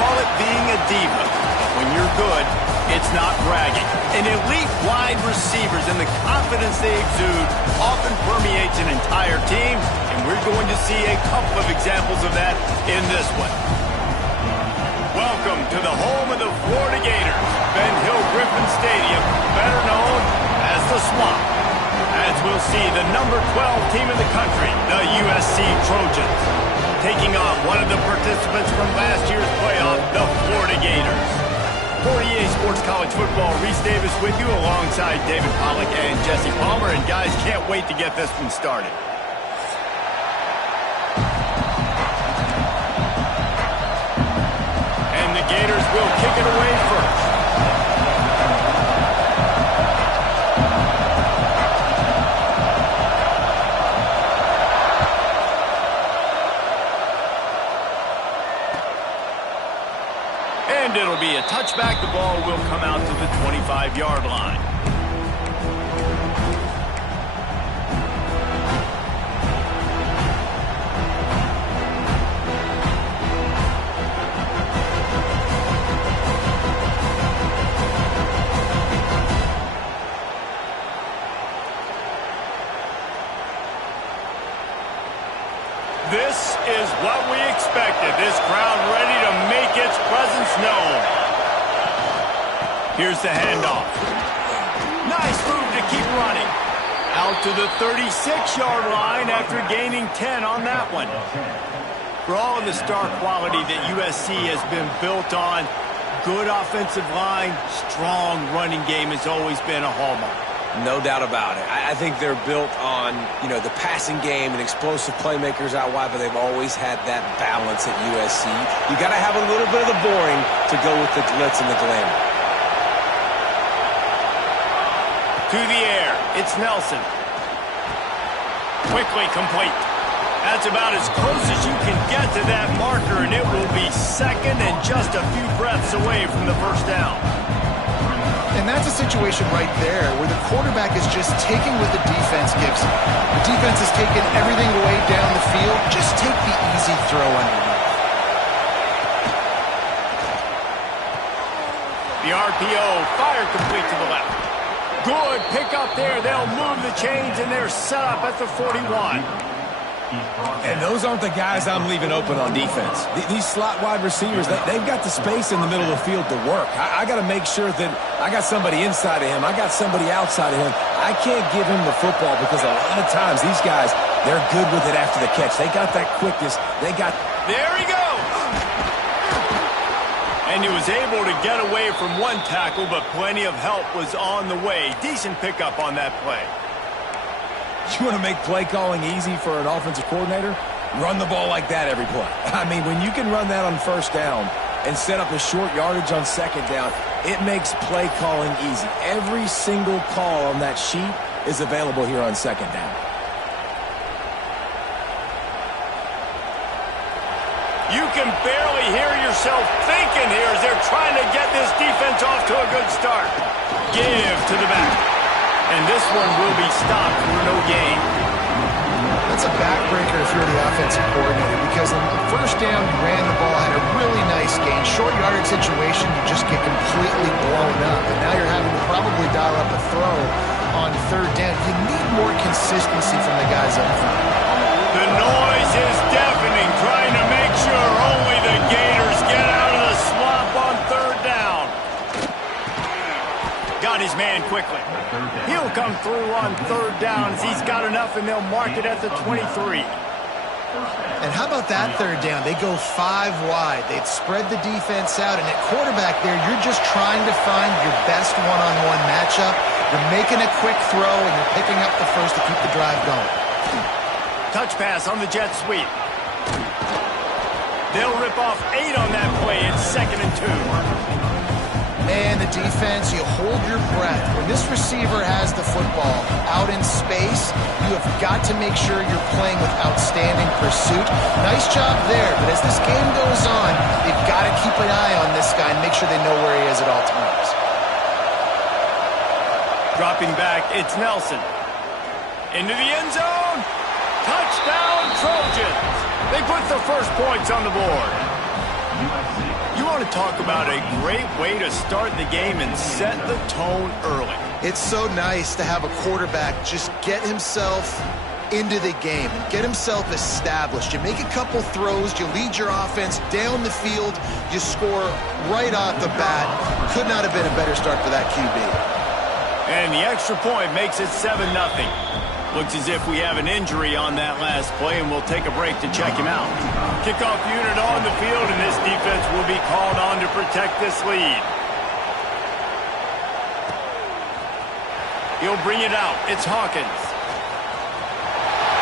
call it being a diva. But when you're good, it's not bragging. And elite wide receivers and the confidence they exude often permeates an entire team, and we're going to see a couple of examples of that in this one. Welcome to the home of the Florida Gators, Ben Hill Griffin Stadium, better known as the Swamp. As we'll see the number 12 team in the country, the USC Trojans, taking on one of the participants from last year's playoff, the Florida Gators. For EA Sports College Football, Reese Davis with you alongside David Pollack and Jesse Palmer. And guys, can't wait to get this one started. And the Gators will kick it away first. And it'll be a touchback. The ball will come out to the 25-yard line. This is what we expected. This crowd ready to make its presence known. Here's the handoff. Nice move to keep running. Out to the 36-yard line after gaining 10 on that one. For all of the star quality that USC has been built on, good offensive line, strong running game has always been a hallmark. No doubt about it. I think they're built on, the passing game and explosive playmakers out wide, but they've always had that balance at USC. You got to have a little bit of the boring to go with the glitz and the glamour. To the air, it's Nelson. Quickly complete. That's about as close as you can get to that marker, and it will be second and just a few breaths away from the first down. And that's a situation right there where the quarterback is just taking what the defense gives him. The defense has taken everything away down the field. Just take the easy throw underneath. The RPO fired complete to the left. Good pick up there. They'll move the chains, and they're set up at the 41. And those aren't the guys I'm leaving open on defense. These slot wide receivers, they've got the space in the middle of the field to work. I got to make sure that I got somebody inside of him. I got somebody outside of him. I can't give him the football because a lot of times these guys, they're good with it after the catch. They got that quickness. There he goes! And he was able to get away from one tackle, but plenty of help was on the way. Decent pickup on that play. You want to make play calling easy for an offensive coordinator? Run the ball like that every play. I mean, when you can run that on first down and set up a short yardage on second down, it makes play calling easy. Every single call on that sheet is available here on second down. You can barely hear yourself thinking here as they're trying to get this defense off to a good start. Give to the back. And this one will be stopped for no gain. That's a backbreaker if you're the offensive coordinator, because on the first down, you ran the ball, had a really nice gain. Short yardage situation, you just get completely blown up. And now you're having to probably dial up a throw on third down. You need more consistency from the guys up front. The noise is deafening, trying to make sure only the Gators get out of the swamp on third down. Got his man quickly. He'll come through on third down as he's got enough, and they'll mark it at the 23. And how about that third down? They go 5 wide. They'd spread the defense out, and at quarterback there, you're just trying to find your best one-on-one matchup. You're making a quick throw, and you're picking up the first to keep the drive going. Touch pass on the jet sweep. They'll rip off 8 on that play. It's 2nd and 2. And the defense, you hold your breath. When this receiver has the football out in space, you have got to make sure you're playing with outstanding pursuit. Nice job there, but as this game goes on, they've got to keep an eye on this guy and make sure they know where he is at all times. Dropping back, it's Nelson. Into the end zone. Touchdown, Trojans. They put the first points on the board. You want to talk about a great way to start the game and set the tone early. It's so nice to have a quarterback just get himself into the game, get himself established. You make a couple throws, you lead your offense down the field, you score right off the bat. Could not have been a better start for that QB. And the extra point makes it 7-0. Looks as if we have an injury on that last play, and we'll take a break to check him out. Kickoff unit on the field, and this defense will be called on to protect this lead. He'll bring it out. It's Hawkins.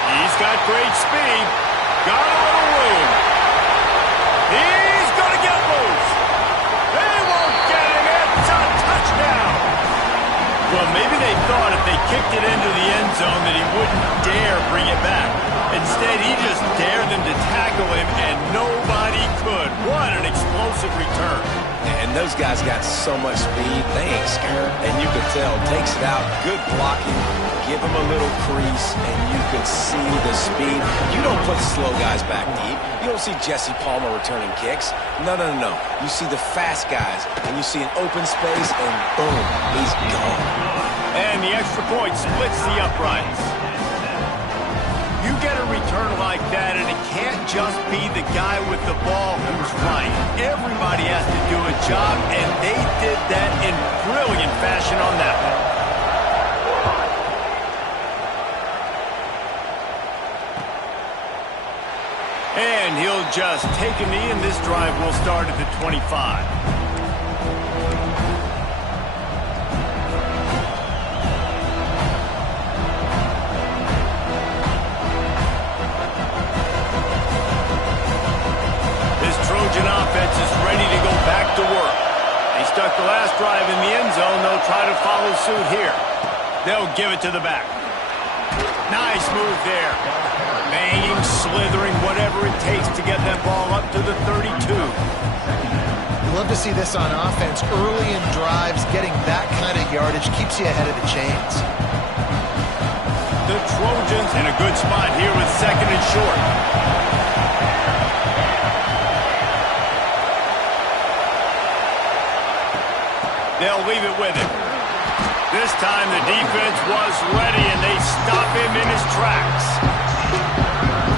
He's got great speed. Got a little room. He's going to get loose. They won't get him. It's a touchdown. Well, maybe they thought if they kicked it into the end zone that he wouldn't dare bring it back. Instead, he just dared them to tackle him, and nobody could. What an explosive return. And those guys got so much speed, they ain't scared. And you could tell, takes it out, good blocking, give him a little crease, and you could see the speed. You don't put slow guys back deep. You don't see Jesse Palmer returning kicks. No. You see the fast guys, and you see an open space, and boom, he's gone. And the extra point splits the uprights. You get a return like that, and it can't just be the guy with the ball who's right. Everybody has to do a job, and they did that in brilliant fashion on that one. And he'll just take a knee, and this drive will start at the 25. Trojan offense is ready to go back to work. They stuck the last drive in the end zone. They'll try to follow suit here. They'll give it to the back. Nice move there. Banging, slithering, whatever it takes to get that ball up to the 32. You love to see this on offense. Early in drives, getting that kind of yardage keeps you ahead of the chains. The Trojans in a good spot here with 2nd and short. They'll leave it with him. This time the defense was ready, and they stop him in his tracks.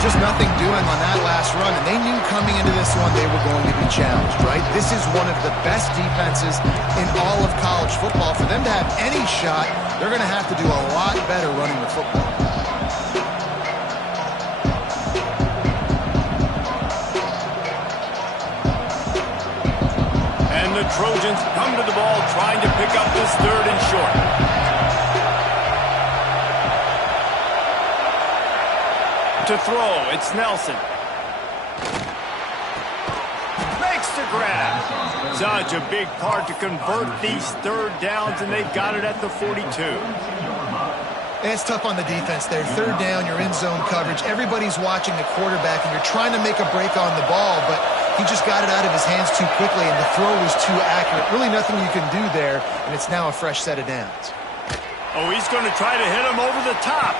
Just nothing doing on that last run, and they knew coming into this one they were going to be challenged, right? This is one of the best defenses in all of college football. For them to have any shot, they're going to have to do a lot better running the football. The Trojans come to the ball trying to pick up this 3rd and short. To throw, it's Nelson. Makes the grab. Such a big part to convert these 3rd downs, and they've got it at the 42. It's tough on the defense there. 3rd down, you're in zone coverage. Everybody's watching the quarterback, and you're trying to make a break on the ball, but he just got it out of his hands too quickly, and the throw was too accurate. Really nothing you can do there, and it's now a fresh set of downs. Oh, he's going to try to hit him over the top.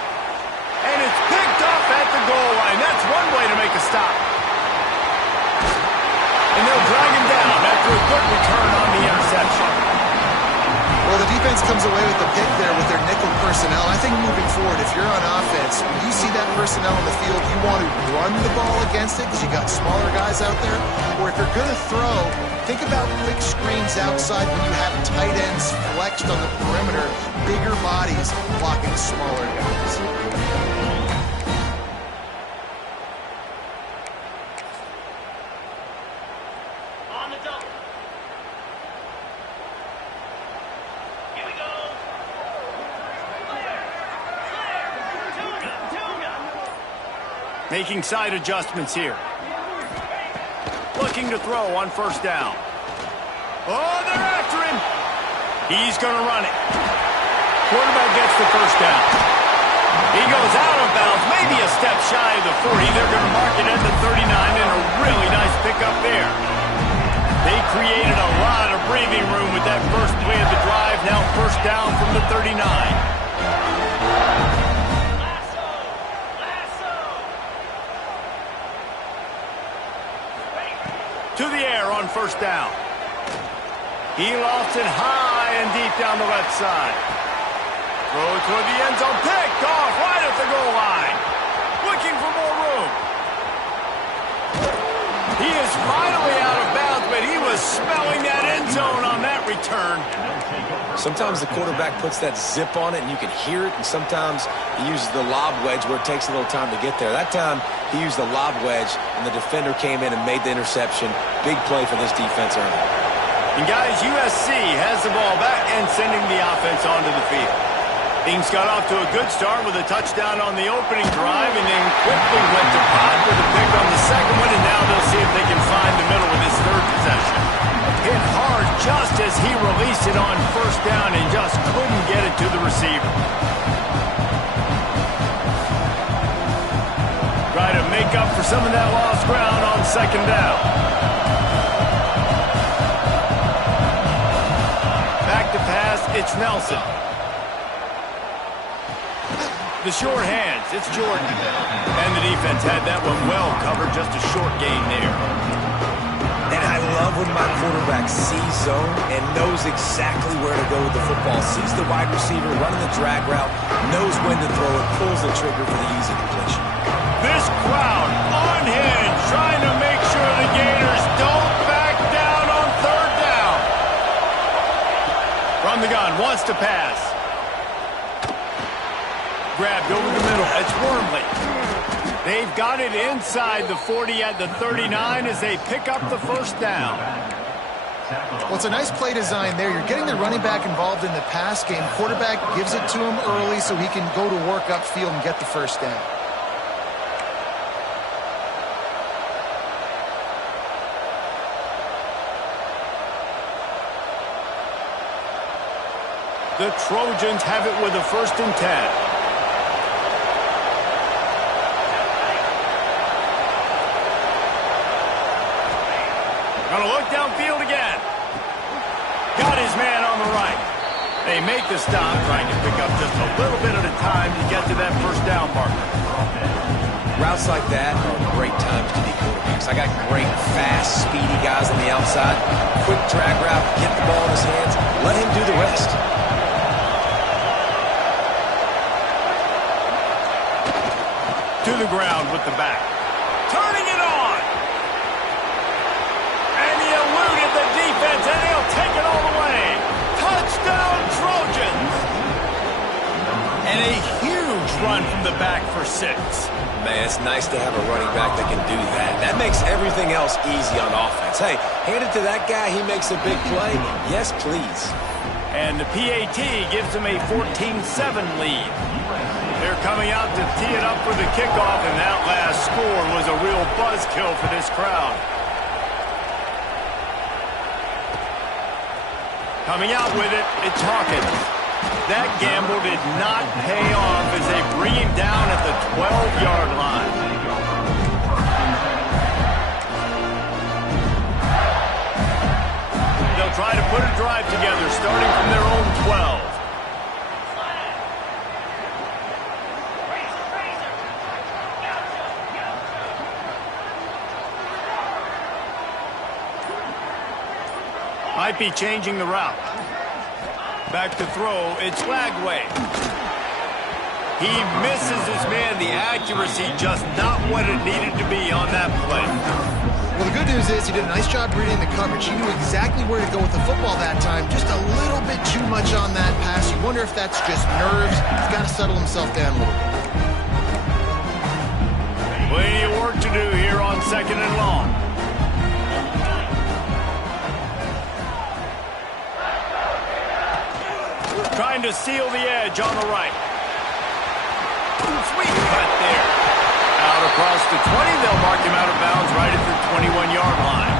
And it's picked off at the goal line. That's one way to make a stop. And they'll drag him down after a good return on the interception. Well, the defense comes away with the pick there with their nickel personnel. I think moving forward, if you're on offense, when you see that personnel in the field, you want to run the ball against it because you got smaller guys out there. Or if you're going to throw, think about quick screens outside when you have tight ends flexed on the perimeter, bigger bodies blocking smaller guys. Making side adjustments here. Looking to throw on 1st down. Oh, they're after him. He's going to run it. Quarterback gets the 1st down. He goes out of bounds, maybe a step shy of the 40. They're going to mark it at the 39, and a really nice pickup there. They created a lot of breathing room with that first play of the drive. Now 1st down from the 39. To the air on first down. He lofts it high and deep down the left side. Throw it toward the end zone. Picked off right at the goal line. Looking for more room. He is finally out of bounds, but he was smelling that end zone on that return. Sometimes the quarterback puts that zip on it and you can hear it, and sometimes he uses the lob wedge where it takes a little time to get there. That time he used the lob wedge and the defender came in and made the interception. Big play for this defense early. And guys, USC has the ball back and sending the offense onto the field. Things got off to a good start with a touchdown on the opening drive and then quickly went to pot with a pick on the second one, and now they'll see if they can find the middle with this third possession. Hit hard just as he released it on first down and just couldn't get it to the receiver. Try to make up for some of that lost ground on second down. Back to pass, it's Nelson. The short hands, it's Jordan. And the defense had that one well covered, just a short gain there. And I love when my quarterback sees zone and knows exactly where to go with the football. Sees the wide receiver running the drag route, knows when to throw it, pulls the trigger for the easy completion. This crowd unhinged, trying to make sure the Gators don't back down on third down. From the gun, wants to pass. Grabbed over the middle. It's Wormley. They've got it inside the 40 at the 39 as they pick up the first down. Well, it's a nice play design there. You're getting the running back involved in the pass game. Quarterback gives it to him early so he can go to work upfield and get the first down. The Trojans have it with a 1st and 10. Gonna look downfield again. Got his man on the right. They make the stop, trying to pick up just a little bit at a time to get to that first down marker. Routes like that are great times to be quarterbacks. I got great, fast, speedy guys on the outside. Quick drag route, get the ball in his hands, let him do the rest. To the ground with the back. Turning it on. And he eluded the defense, and he'll take it all the way. Touchdown, Trojans. And a huge run from the back for 6. Man, it's nice to have a running back that can do that. That makes everything else easy on offense. Hey, hand it to that guy, he makes a big play. Yes, please. And the PAT gives them a 14-7 lead. They're coming out to tee it up for the kickoff, and that last score was a real buzzkill for this crowd. Coming out with it, it's Hawkins. That gamble did not pay off as they bring him down at the 12-yard line. They'll try to put a drive together, starting from their own 12. Might be changing the route. Back to throw, it's Lagway. He misses his man. The accuracy just not what it needed to be on that play. Well, the good news is he did a nice job reading the coverage. He knew exactly where to go with the football that time. Just a little bit too much on that pass. You wonder if that's just nerves. He's got to settle himself down a little bit. Plenty of work to do here on 2nd and long. Trying to seal the edge on the right. Sweet cut there. Out across the 20. They'll mark him out of bounds right at the 21-yard line.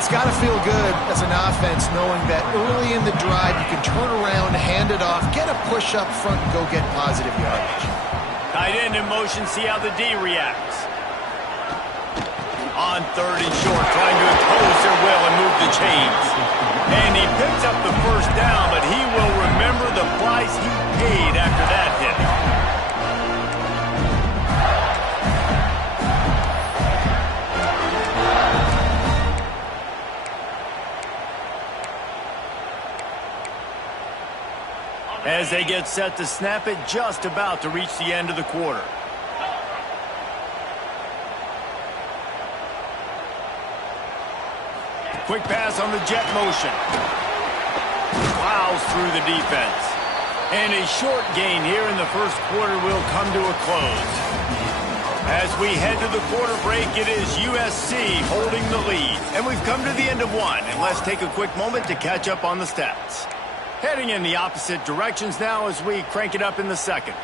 It's got to feel good as an offense knowing that early in the drive you can turn around, hand it off, get a push up front, and go get positive yardage. Tight end in motion. See how the D reacts. On 3rd and short, trying to impose their will and move the chains. And he picks up the first down, but he will remember the price he paid after that hit. as they get set to snap it, just about to reach the end of the quarter. Quick pass on the jet motion. Plows through the defense. And a short gain here in the first quarter will come to a close. As we head to the quarter break, it is USC holding the lead. And we've come to the end of one. And let's take a quick moment to catch up on the stats. Heading in the opposite directions now as we crank it up in the second.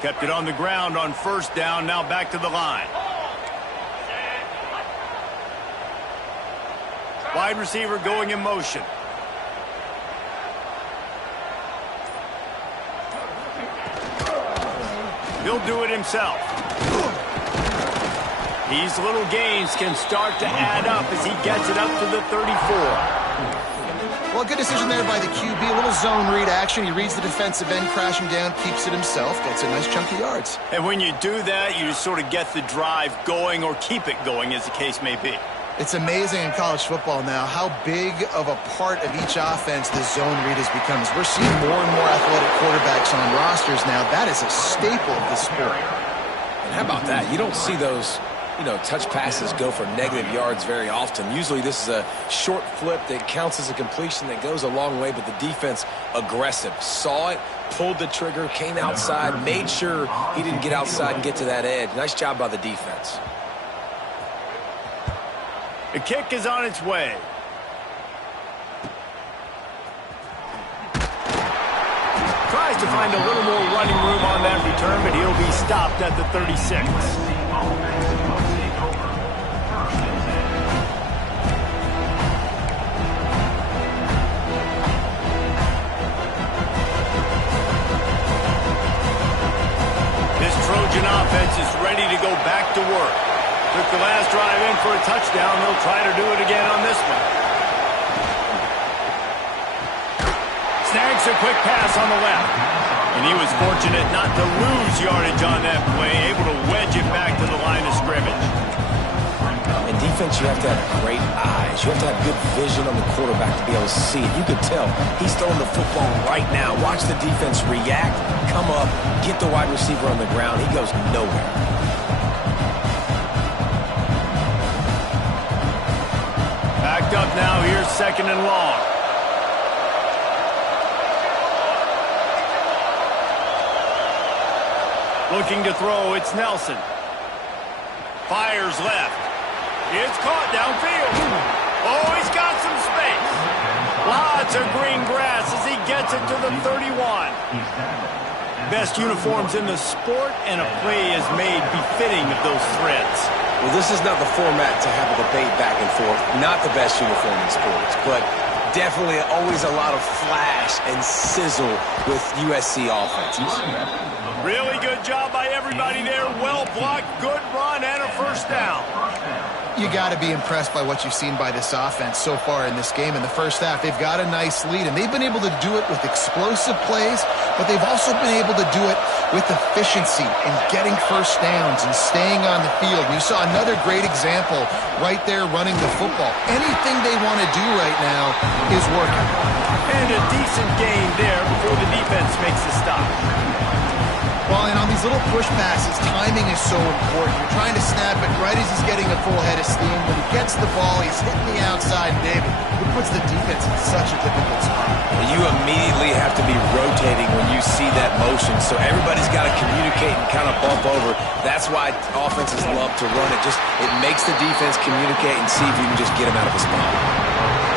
Kept it on the ground on first down, now back to the line. Wide receiver going in motion. He'll do it himself. These little gains can start to add up as he gets it up to the 34. Well, good decision there by the QB. A little zone read action. He reads the defensive end crashing down, keeps it himself, gets a nice chunk of yards. And when you do that, you just sort of get the drive going or keep it going, as the case may be. It's amazing in college football now how big of a part of each offense the zone read has become. As we're seeing more and more athletic quarterbacks on rosters now, that is a staple of the sport. And how about that? You don't see those, touch passes go for negative yards very often. Usually this is a short flip that counts as a completion that goes a long way, but the defense aggressive. Saw it, pulled the trigger, came outside, made sure he didn't get outside and get to that edge. Nice job by the defense. The kick is on its way. Tries to find a little more running room on that return, but he'll be stopped at the 36. This Trojan offense is ready to go back to work. Took the last drive in for a touchdown. They'll try to do it again on this one. Snags a quick pass on the left. And he was fortunate not to lose yardage on that play, able to wedge it back to the line of scrimmage. In defense, you have to have great eyes. You have to have good vision on the quarterback to be able to see it. You could tell he's throwing the football right now. Watch the defense react, come up, get the wide receiver on the ground. He goes nowhere. Backed up now, here's second and long. Looking to throw, it's Nelson. Fires left. It's caught downfield. Oh, he's got some space. Lots of green grass as he gets it to the 31. Best uniforms in the sport, and a play is made befitting of those threads. Well, this is not the format to have a debate back and forth. Not the best uniform in sports, but definitely always a lot of flash and sizzle with USC offenses. Really good job by everybody there. Well blocked, good run, and a first down. You got to be impressed by what you've seen by this offense so far in this game. In the first half, they've got a nice lead, and they've been able to do it with explosive plays, but they've also been able to do it with efficiency and getting first downs and staying on the field. You saw another great example right there running the football. Anything they want to do right now is working. And a decent gain there before the defense makes a stop. Well, and on these little push passes, timing is so important. You're trying to snap it right as he's getting a full head of steam. When he gets the ball, he's hitting the outside, David. It puts the defense in such a difficult spot. You immediately have to be rotating when you see that motion, so everybody's got to communicate and kind of bump over. That's why offenses love to run it. It makes the defense communicate and see if you can just get him out of a spot.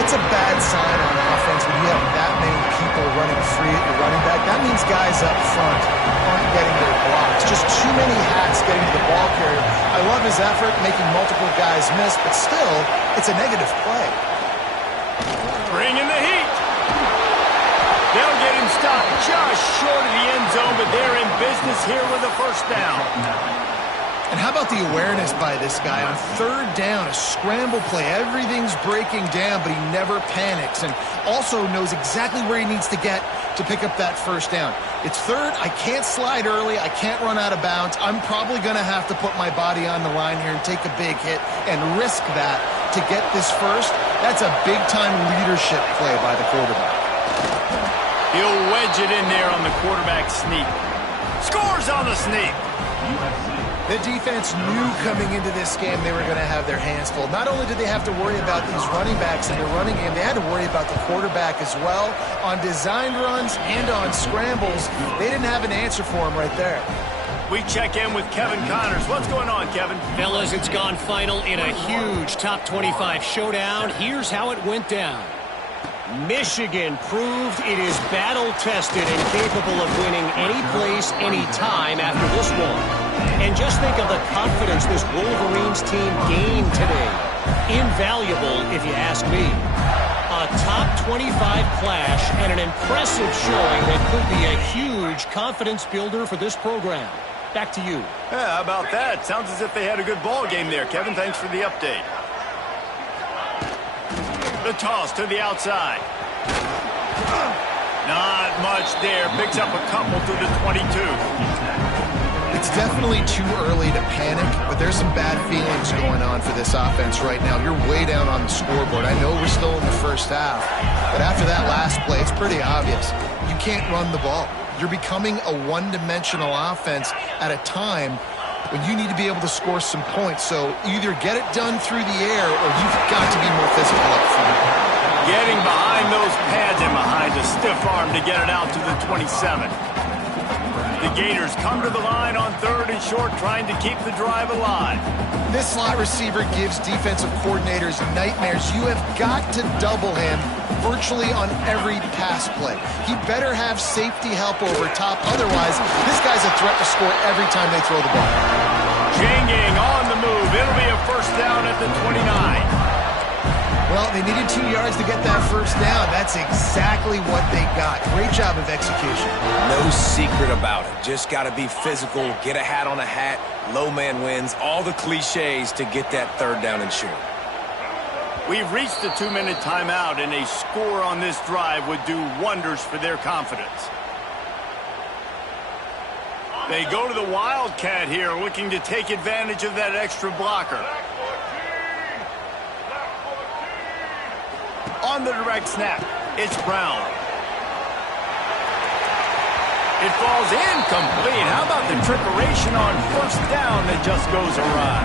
It's a bad sign on offense when you have that many people running free at your running back. That means guys up front aren't getting their blocks. Just too many hats getting to the ball carrier. I love his effort, making multiple guys miss, but still, it's a negative play. Bring in the heat. They'll get him stopped just short of the end zone, but they're in business here with a first down. And how about the awareness by this guy on third down, a scramble play. Everything's breaking down, but he never panics and also knows exactly where he needs to get to pick up that first down. It's third. I can't slide early. I can't run out of bounds. I'm probably going to have to put my body on the line here and take a big hit and risk that to get this first. That's a big-time leadership play by the quarterback. He'll wedge it in there on the quarterback sneak. Scores on the sneak. The defense knew coming into this game they were going to have their hands full. Not only did they have to worry about these running backs in the running game, they had to worry about the quarterback as well. On designed runs and on scrambles, they didn't have an answer for him right there. We check in with Kevin Connors. What's going on, Kevin? Fellas, it's gone final in a huge top 25 showdown. Here's how it went down. Michigan proved it is battle-tested and capable of winning any place, any time after this one. And just think of the confidence this Wolverines team gained today. Invaluable, if you ask me. A top 25 clash and an impressive showing that could be a huge confidence builder for this program. Back to you. Yeah, how about that? Sounds as if they had a good ball game there. Kevin, thanks for the update. The toss to the outside. Not much there. Picks up a couple to the 22. It's definitely too early to panic, but there's some bad feelings going on for this offense right now. You're way down on the scoreboard. I know we're still in the first half, but after that last play, it's pretty obvious. You can't run the ball. You're becoming a one-dimensional offense at a time when you need to be able to score some points. So either get it done through the air or you've got to be more physical up front. Getting behind those pads and behind a stiff arm to get it out to the 27. The Gators come to the line on 3rd and short, trying to keep the drive alive. This slot receiver gives defensive coordinators nightmares. You have got to double him virtually on every pass play. He better have safety help over top. Otherwise, this guy's a threat to score every time they throw the ball. Janging on the move. It'll be a first down at the 29. Well, they needed 2 yards to get that first down. That's exactly what they got. Great job of execution. No secret about it. Just got to be physical, get a hat on a hat, low man wins, all the cliches to get that 3rd down and short. We've reached the 2-minute timeout, and a score on this drive would do wonders for their confidence. They go to the Wildcat here, looking to take advantage of that extra blocker. On the direct snap, it's Brown. It falls incomplete. How about the trickeration on first down that just goes awry?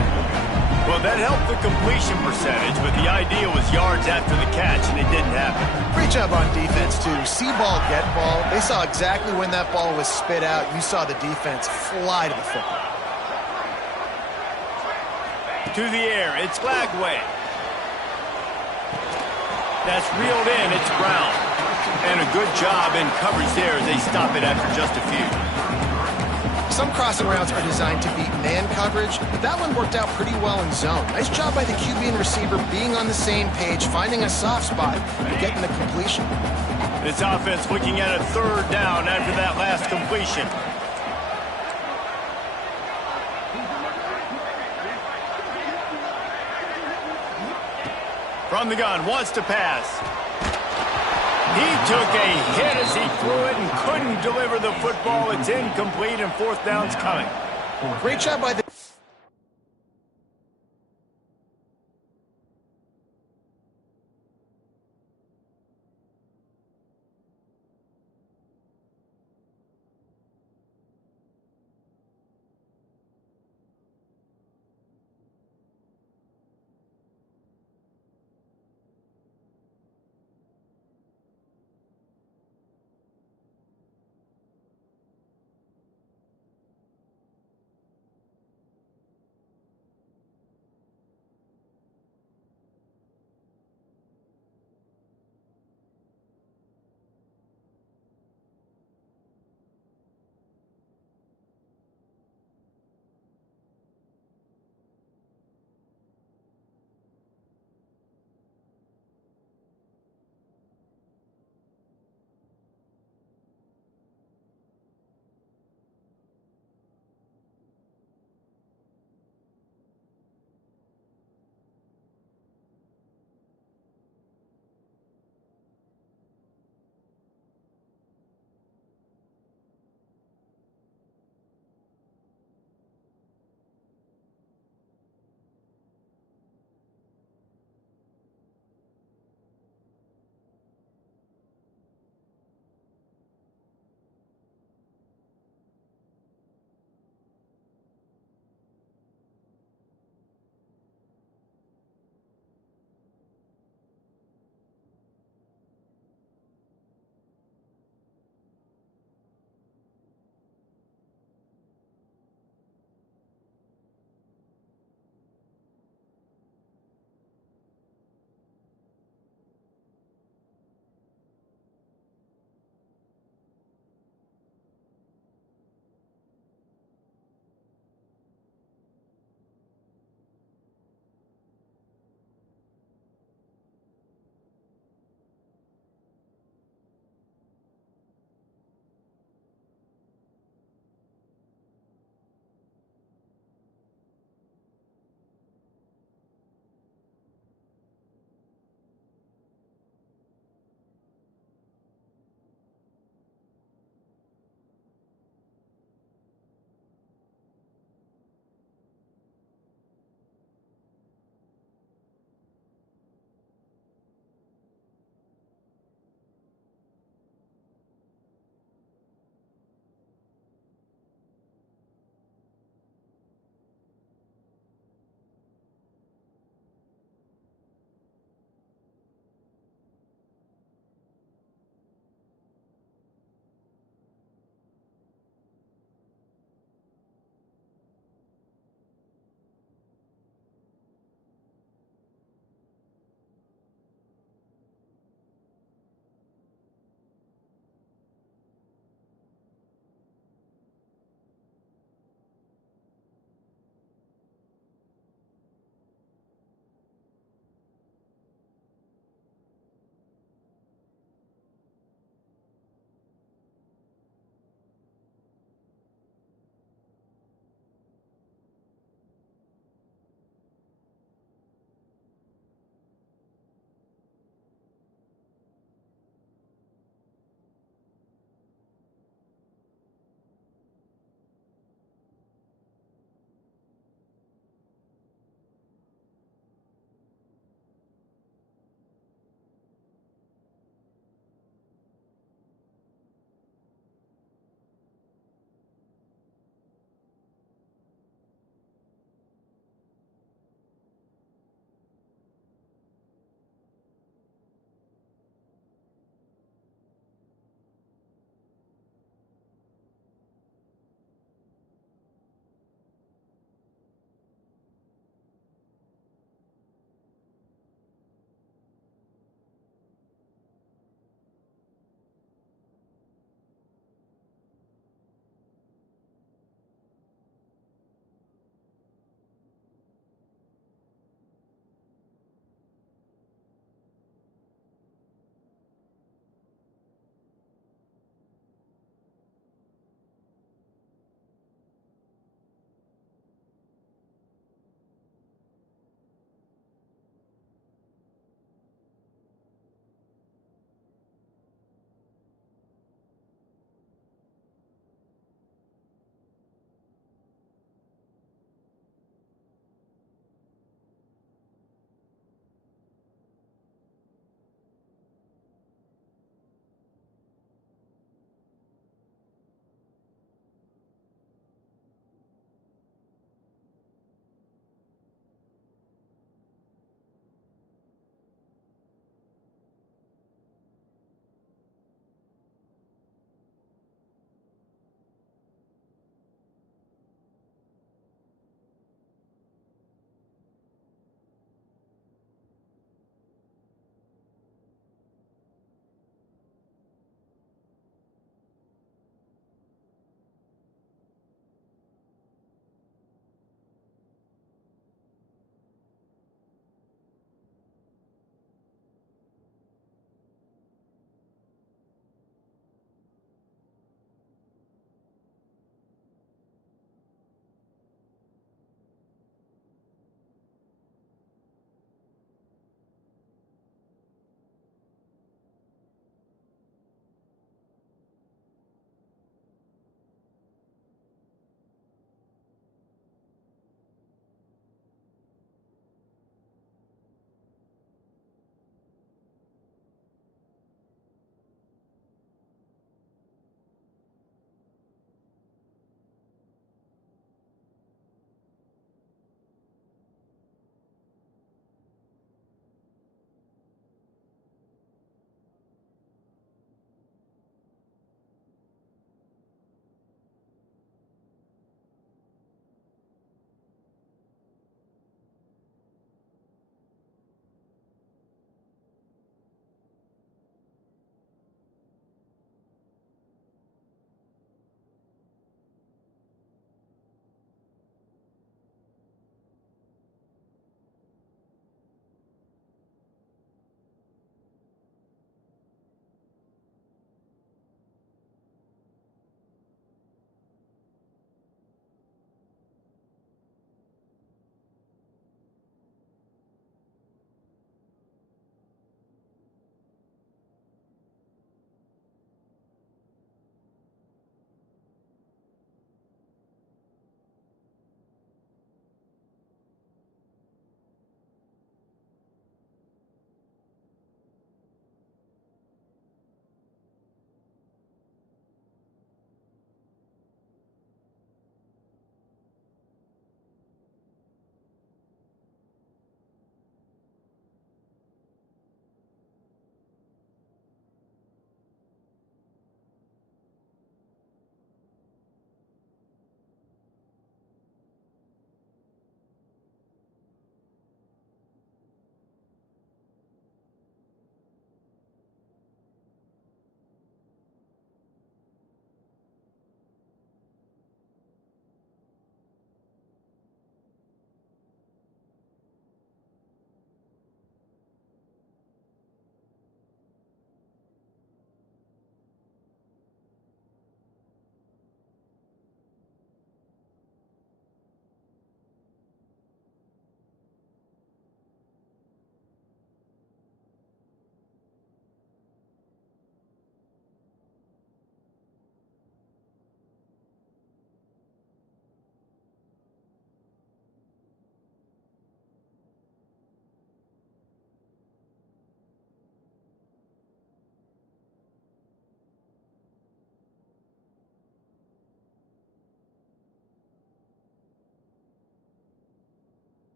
Well, that helped the completion percentage, but the idea was yards after the catch, and it didn't happen. Great job on defense, too. See ball, get ball. They saw exactly when that ball was spit out. You saw the defense fly to the football. To the air, it's Glagway. That's reeled in, it's Brown. And a good job in coverage there as they stop it after just a few. Some crossing routes are designed to beat man coverage, but that one worked out pretty well in zone. Nice job by the QB and receiver being on the same page, finding a soft spot, and getting the completion. This offense looking at a 3rd down after that last completion. From the gun, wants to pass. He took a hit as he threw it and couldn't deliver the football. It's incomplete, and 4th down's coming. Great job by the...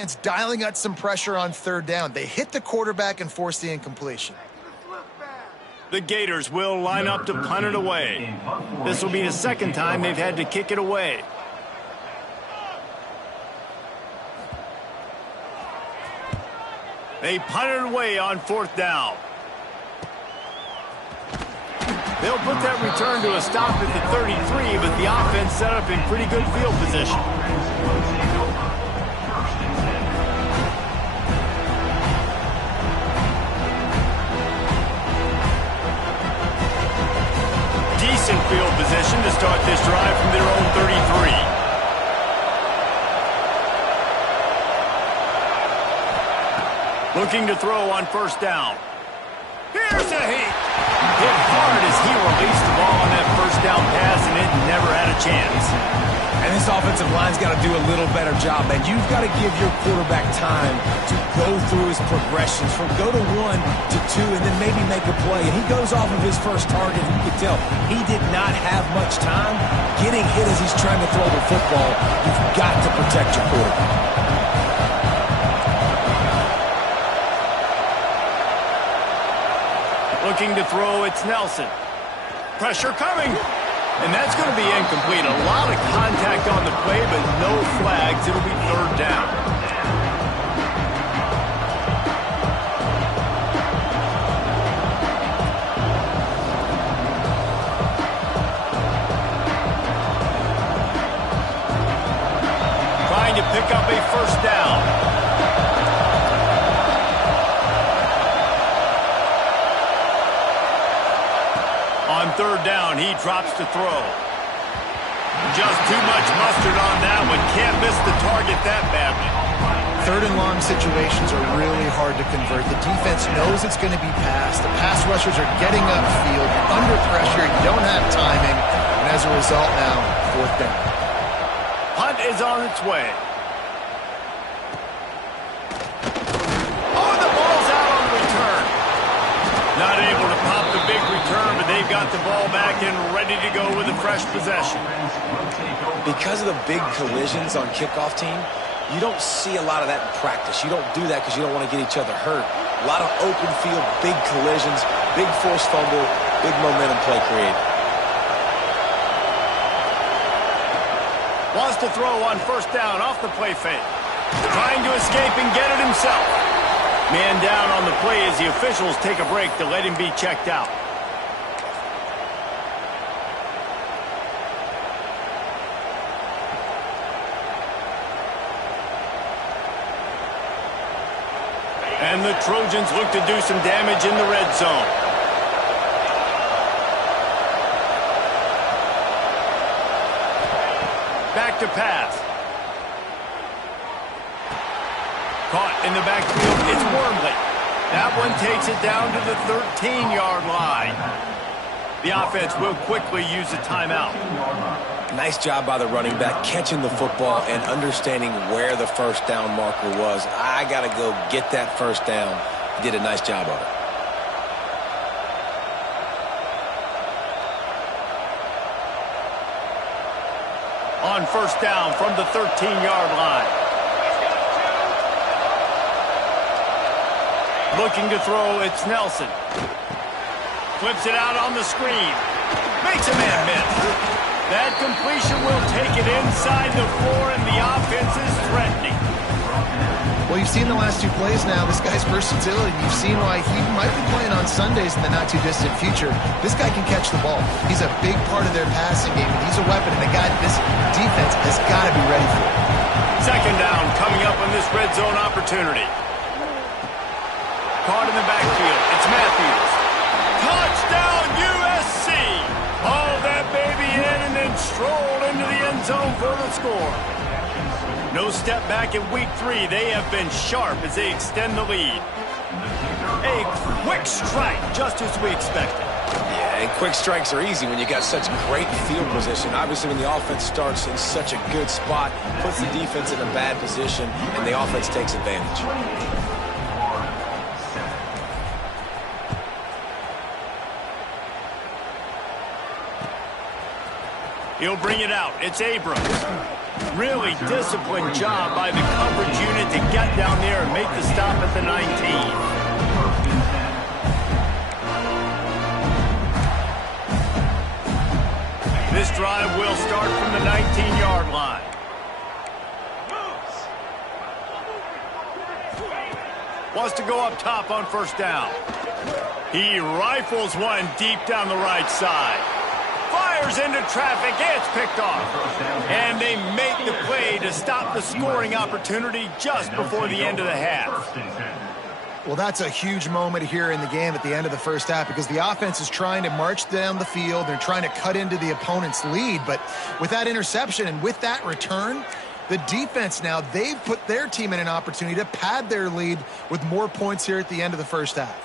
It's dialing out some pressure on third down. They hit the quarterback and force the incompletion. The Gators will line up to punt it away. This will be the second time they've had to kick it away. They punt it away on fourth down. They'll put that return to a stop at the 33, but the offense set up in pretty good field position. Decent field position to start this drive from their own 33. Looking to throw on first down. Here's a heat. Hit hard as he released the ball on that first down pass, and it never had a chance. And this offensive line's got to do a little better job, man. You've got to give your quarterback time to go through his progressions from go to 1 to 2 and then maybe make a play. And he goes off of his first target. You can tell he did not have much time getting hit as he's trying to throw the football. You've got to protect your quarterback. Looking to throw, it's Nelson. Pressure coming. And that's going to be incomplete. A lot of contact on the play, but no flags. It'll be third down. Trying to pick up a first down. On third down, he drops to throw. Just too much mustard on that one. Can't miss the target that badly. Third and long situations are really hard to convert. The defense knows it's going to be passed. The pass rushers are getting upfield. You're under pressure. You don't have timing. And as a result now, fourth down. Punt is on its way. Oh, the ball's out on the return. Not able to pop the big return, but they've got the ball back and ready to go with a fresh possession. Because of the big collisions on kickoff team, you don't see a lot of that in practice. You don't do that because you don't want to get each other hurt. A lot of open field, big collisions, big forced fumble, big momentum play created. Wants to throw on first down off the play fake. Trying to escape and get it himself. Man down on the play as the officials take a break to let him be checked out. And the Trojans look to do some damage in the red zone. Back to pass. Caught in the backfield, it's Wormley. That one takes it down to the 13-yard line. The offense will quickly use a timeout. Nice job by the running back, catching the football and understanding where the first down marker was. I got to go get that first down. He did a nice job of it. On first down from the 13-yard line. Looking to throw, it's Nelson. Flips it out on the screen. Makes a man miss. That completion will take it inside the 4, and the offense is threatening. Well, you've seen the last two plays now. This guy's versatility. You've seen why he might be playing on Sundays in the not-too-distant future. This guy can catch the ball. He's a big part of their passing game, and he's a weapon, and a guy this defense has got to be ready for. Second down coming up on this red zone opportunity. Caught in the backfield. It's Matthews. Touchdown, USC! Haul that baby in and then stroll into the end zone for the score. No step back in week 3. They have been sharp as they extend the lead. A quick strike, just as we expected. Yeah, and quick strikes are easy when you got such great field position. Obviously, when the offense starts in such a good spot, puts the defense in a bad position, and the offense takes advantage. He'll bring it out. It's Abrams. Really disciplined job by the coverage unit to get down there and make the stop at the 19. This drive will start from the 19-yard line. Wants to go up top on first down. He rifles one deep down the right side. Fires into traffic. It's picked off. And they make the play to stop the scoring opportunity just before the end of the half. Well, that's a huge moment here in the game at the end of the first half because the offense is trying to march down the field. They're trying to cut into the opponent's lead. But with that interception and with that return, the defense now, they've put their team in an opportunity to pad their lead with more points here at the end of the first half.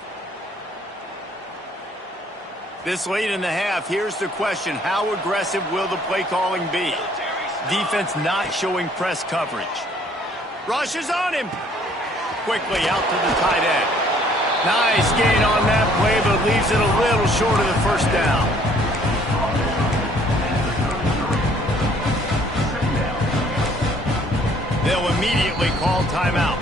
This late in the half, here's the question. How aggressive will the play calling be? Defense not showing press coverage. Rushes on him. Quickly out to the tight end. Nice gain on that play, but leaves it a little short of the first down. They'll immediately call timeout.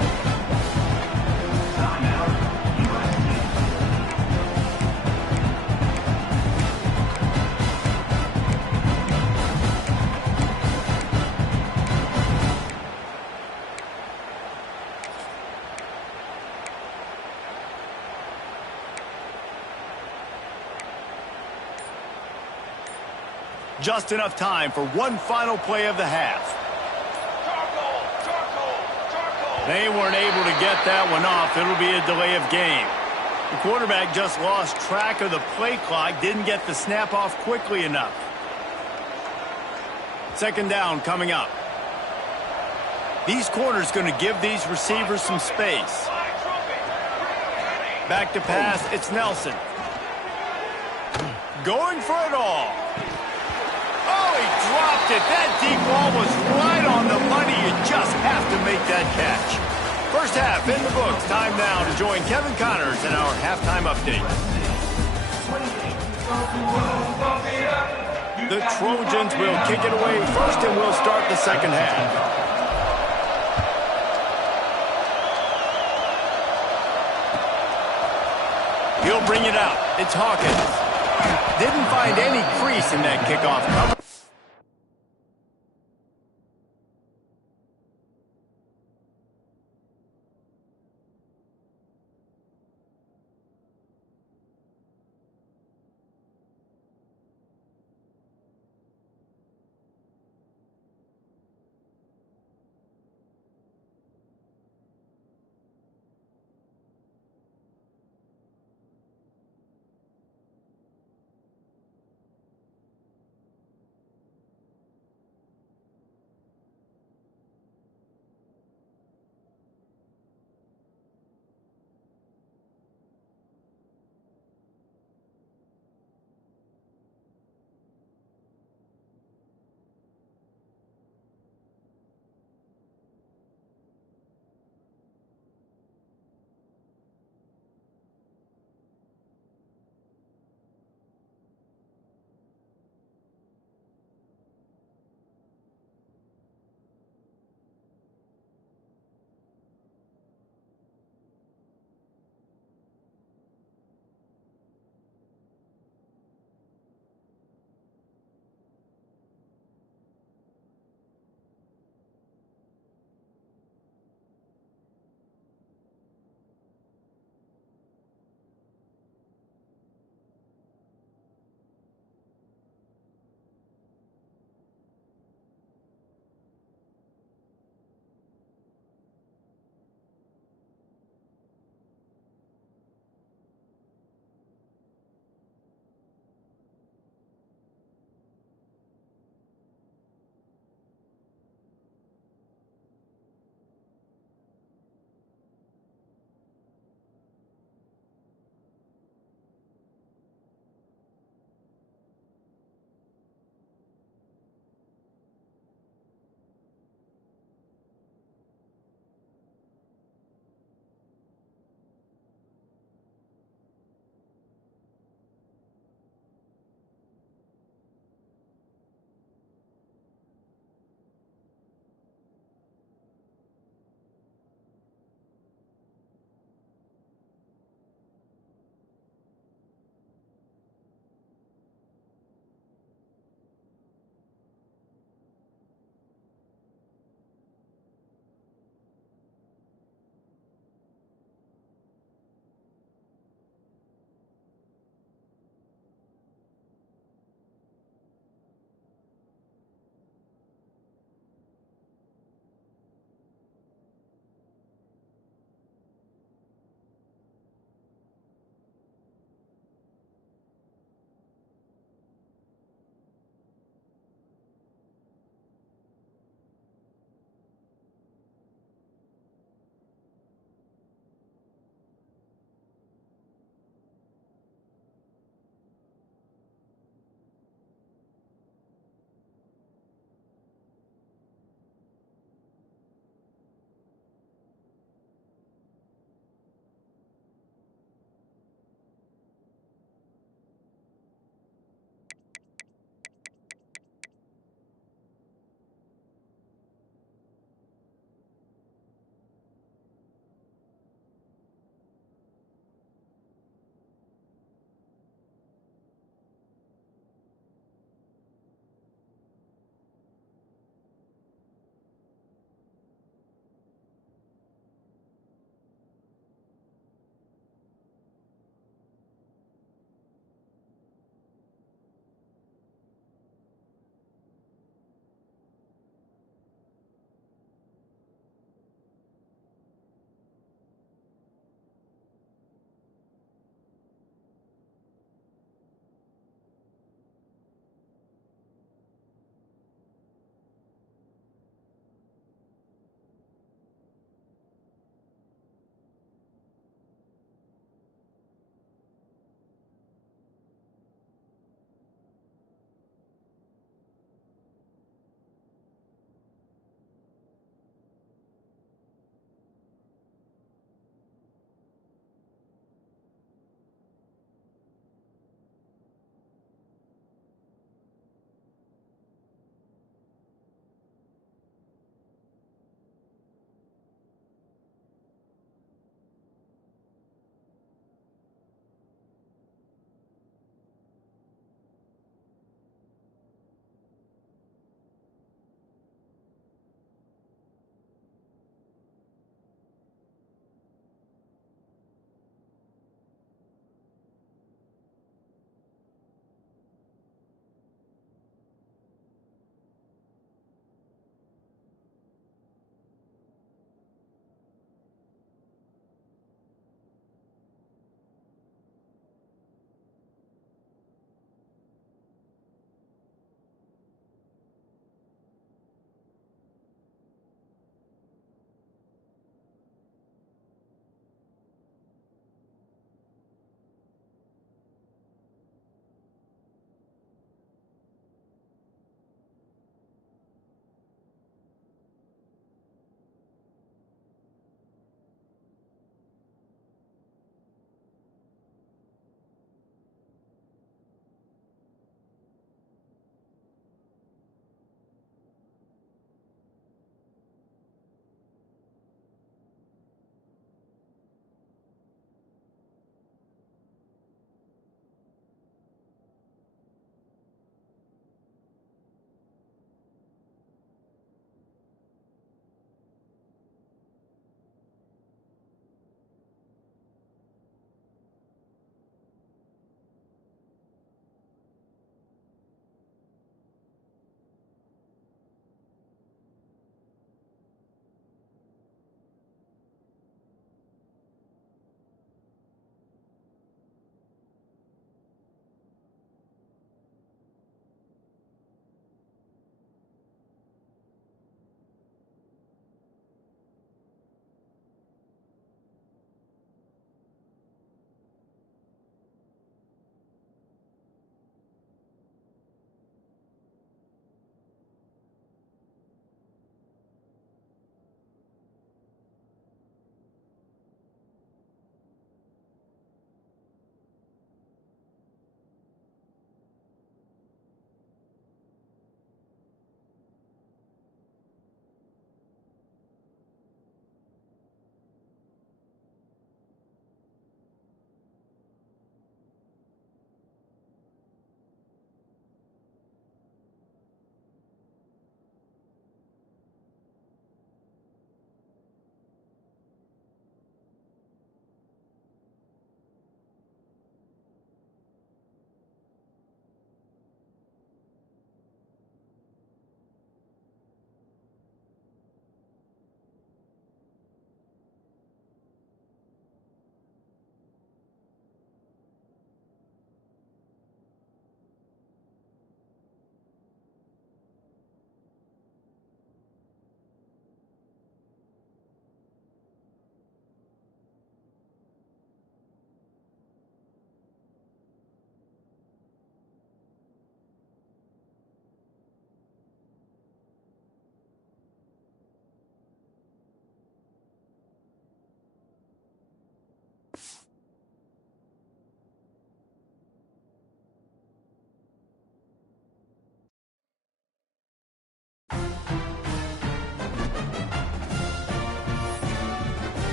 Just enough time for one final play of the half. They weren't able to get that one off. It'll be a delay of game. The quarterback just lost track of the play clock, didn't get the snap off quickly enough. Second down coming up. These corners going to give these receivers some space. Back to pass, it's Nelson. Going for it all. Oh, he dropped it. That deep ball was right on the money. You just have to make that catch. First half in the books. Time now to join Kevin Connors in our halftime update. The Trojans will kick it away first and will start the second half. He'll bring it out. It's Hawkins. Didn't find any crease in that kickoff cover.